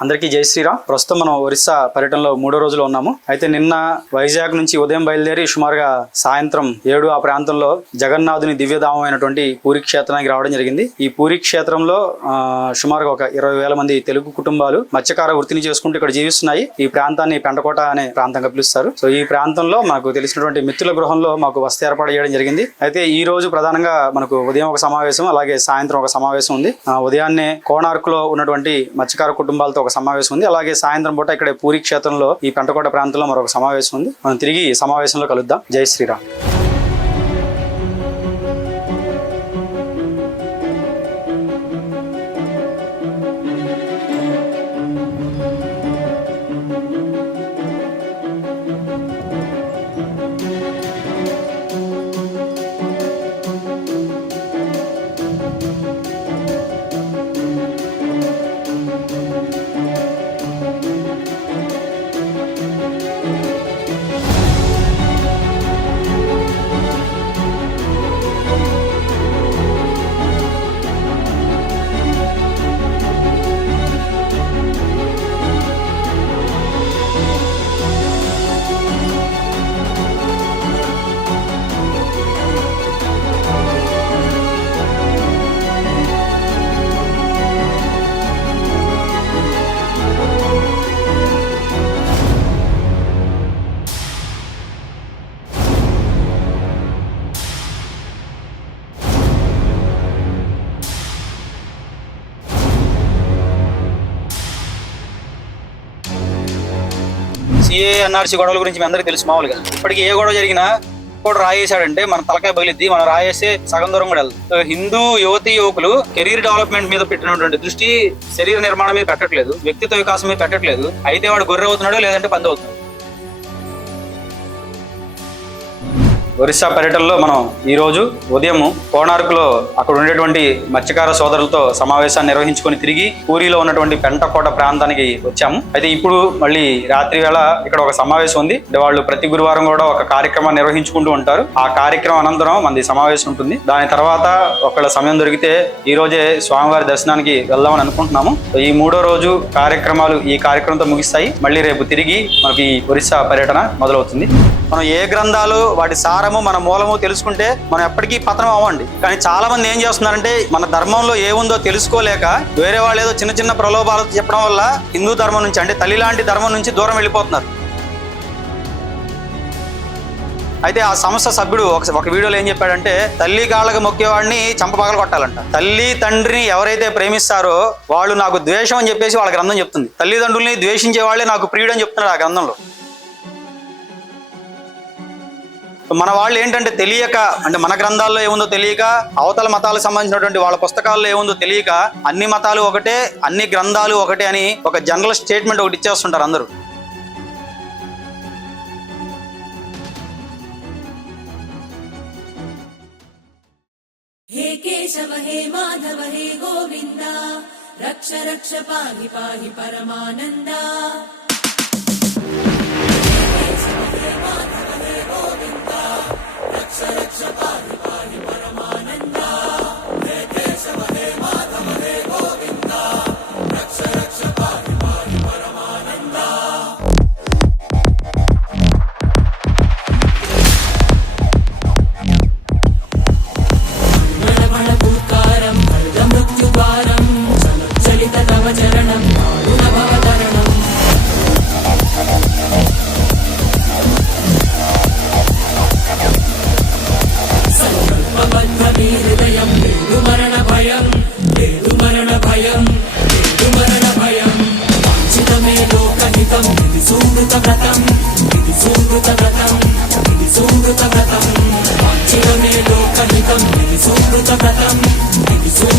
అందరికీ జై శ్రీరామ్. ప్రస్తుతం మనం ఒరిస్సా పర్యటనలో మూడో రోజులో ఉన్నాము. అయితే నిన్న వైజాగ్ నుంచి ఉదయం బయలుదేరి సుమారుగా సాయంత్రం ఏడు ఆ ప్రాంతంలో జగన్నాథుని దివ్యధామం అయినటువంటి పూరి క్షేత్రానికి రావడం జరిగింది. ఈ పూరి క్షేత్రంలో సుమారుగా ఒక ఇరవై వేల మంది తెలుగు కుటుంబాలు మత్స్యకార వృత్తిని చేసుకుంటూ ఇక్కడ జీవిస్తున్నాయి. ఈ ప్రాంతాన్ని పెంటకోట అనే ప్రాంతంగా పిలుస్తారు. సో ఈ ప్రాంతంలో మాకు తెలిసినటువంటి మిత్రుల గృహంలో మాకు వసతి ఏర్పాటు చేయడం జరిగింది. అయితే ఈ రోజు ప్రధానంగా మనకు ఉదయం ఒక సమావేశం అలాగే సాయంత్రం ఒక సమావేశం ఉంది. ఆ, ఉదయాన్నే కోణార్క్లో ఉన్నటువంటి మత్స్యకార కుటుంబాలతో ఒక సమావేశం ఉంది. అలాగే సాయంత్రం పూట ఇక్కడ పూరి క్షేత్రంలో ఈ పెంటకోట ప్రాంతంలో మరొక సమావేశం ఉంది. మనం తిరిగి ఈ సమావేశంలో కలుద్దాం. జై శ్రీరామ్. సిఏ ఎన్ఆర్సీ గొడవల గురించి మీ అందరికీ తెలుసు మామూలుగా. ఇప్పటికి ఏ గొడవ జరిగినా కూడా రాయేశాడంటే మన తలకాయ పగిలిద్ది మనం రాయేస్తే సగం దూరం కూడా వెళ్తాం హిందూ యువతి యువకులు కెరీర్ డెవలప్మెంట్ మీద పెట్టినటువంటి దృష్టి శరీర నిర్మాణం మీద పెట్టట్లేదు వ్యక్తిత్వ వికాసం మీద పెట్టట్లేదు. అయితే వాడు గొర్రె అవుతున్నాడు లేదంటే పంది అవుతున్నాడు. ఒరిస్సా పర్యటనలో మనం ఈరోజు ఉదయం కోణార్కులో అక్కడ ఉండేటువంటి మత్స్యకార సోదరులతో సమావేశాన్ని నిర్వహించుకొని తిరిగి పూరిలో ఉన్నటువంటి పెంటకోట ప్రాంతానికి వచ్చాము. అయితే ఇప్పుడు మళ్ళీ రాత్రి వేళ ఇక్కడ ఒక సమావేశం ఉంది. వాళ్ళు ప్రతి గురువారం కూడా ఒక కార్యక్రమం నిర్వహించుకుంటూ ఉంటారు. ఆ కార్యక్రమం అనంతరం మనది సమావేశం ఉంటుంది. దాని తర్వాత ఒకళ్ళ సమయం దొరికితే ఈ రోజే స్వామివారి దర్శనానికి వెళ్దామని అనుకుంటున్నాము. ఈ మూడో రోజు కార్యక్రమాలు ఈ కార్యక్రమంతో ముగిస్తాయి. మళ్ళీ రేపు తిరిగి మనకి ఈ ఒరిస్సా పర్యటన మొదలవుతుంది. మనం ఏ గ్రంథాలు వాటి సారము మన మూలము తెలుసుకుంటే మనం ఎప్పటికీ పతనం అవ్వండి. కానీ చాలా మంది ఏం చేస్తున్నారంటే మన ధర్మంలో ఏముందో తెలుసుకోలేక వేరే వాళ్ళు ఏదో చిన్న చిన్న ప్రలోభాలు చెప్పడం వల్ల హిందూ ధర్మం నుంచి అంటే తల్లి లాంటి ధర్మం నుంచి దూరం వెళ్ళిపోతున్నారు. అయితే ఆ సంస్థ సభ్యుడు ఒక ఒక వీడియోలో ఏం చెప్పాడంటే తల్లి కాళ్ళకు మొక్కేవాడిని చంపపగలు కొట్టాలంట. తల్లి తండ్రిని ఎవరైతే ప్రేమిస్తారో వాళ్ళు నాకు ద్వేషం అని చెప్పేసి వాళ్ళ గ్రంథం చెప్తుంది. తల్లిదండ్రుల్ని ద్వేషించే వాళ్ళే నాకు ప్రియుడు అని చెప్తున్నాడు ఆ గ్రంథంలో. మన వాళ్ళు ఏంటంటే తెలియక అంటే మన గ్రంథాల్లో ఏముందో తెలియక అవతల మతాలకు సంబంధించినటువంటి వాళ్ళ పుస్తకాల్లో ఏముందో తెలియక అన్ని మతాలు ఒకటే అన్ని గ్రంథాలు ఒకటే అని ఒక జనరల్ స్టేట్మెంట్ ఒకటి ఇచ్చేస్తుంటారు అందరూ. రక్ష రక్ష పాహి పాహి పరమానందా. భయం మరణ భయం. వాంఛితమే లోకహితం ఇది సూమృత వ్రతం ఇది సూమృత వ్రతం ఇది సూమృత వ్రతం. వాంఛితమే లోకహితం ఇది సూమృత వ్రతం ఇది సూమృత